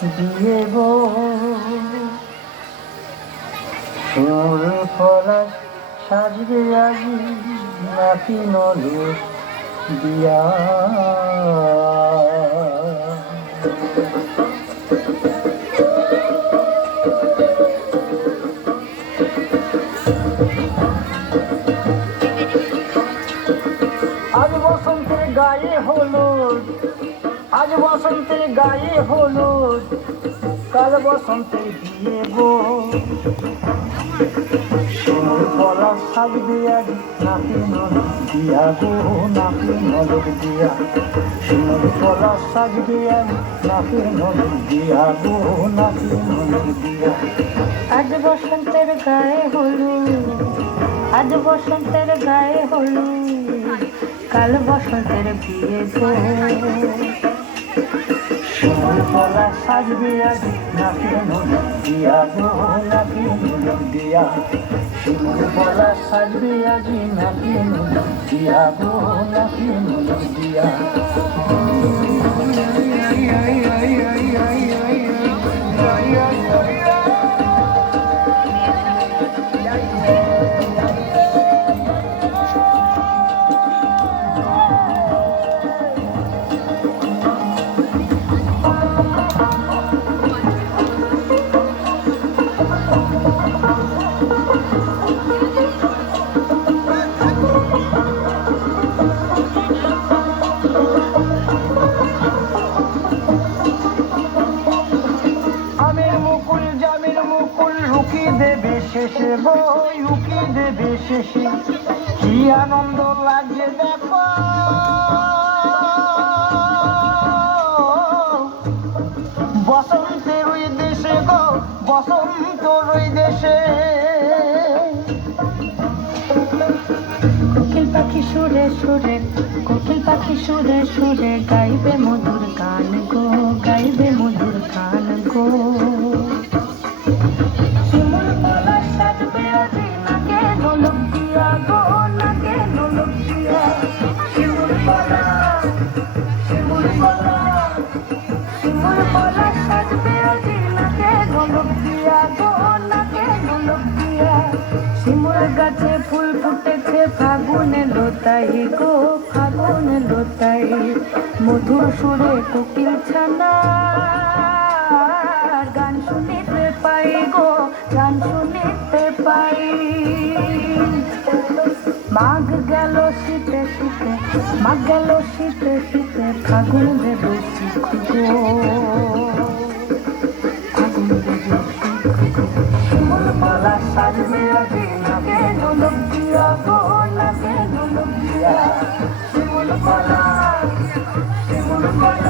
দিয়ে গো শিমুল পলাশ সাজবে আজি নাকি নলক দিয়া। আজ বসন্তের গায়ে হলুদ, আজ বসন্তের গায়ে হলুদ, কাল বসন্তের বিয়ে গো শিমুল পলাশ সাজবে আজ নাকি নলক দিয়া গো নাকি নলক দিয়া। শিমুল পলাশ সাজবে আজ নাকি নলক দিয়া গো নাকি নলক দিয়া। আজ বসন্তের গায়ে হলুদ, আজ বসন্তের গায়ে হলুদ, কাল বসন্তের বিয়ে গো শিমুল পলাশ সাজবে আজ নাকি নলক দিয়া গো নাকি নলক দিয়া। শিমুল পলাশ সাজবে আজ নাকি নলক দিয়া গো নাকি নলক দিয়া। দেবে শেষে বই উকি দেবে শেষে, কি আনন্দ লাগে দেখো বসন্তের ওই দেশে গো বসন্তর ওই দেশে। কোকিল পাখি সুরে সুরে, কোকিল পাখি সুরে সুরে গাইবে মধুর গান গো, গাইবে মধুর গান গো। শিমুল পলাশ সাজবে আজি নাকে নলক দিয়া গো নাকে নলক দিয়া। শিমুল পলাশ, শিমুল পলাশ, শিমুল পলাশ সাজবে আজি নাকে নলক দিয়া গো নাকে নলক দিয়া। শিমুল গাছে ফুল ফুটেছে ফাগুনে লোতাই গো ফাগুনে লোতাই, মধুর সুরে কোকিল ছানা গান শুনিতে পাই গো গান শুনিতে পাই। মাঘ গেল শীতে শীতে, মাঘ গেল শীতে শীতে, ফাগুন দেবে শীত গো ফাগুন দেবে শীত গো। শিমুল পলাশ সাজবে আজ নাকি নলক দিয়া গো নাকি নলক দিয়া। শিমুল পলাশ, শিমুল পলাশ।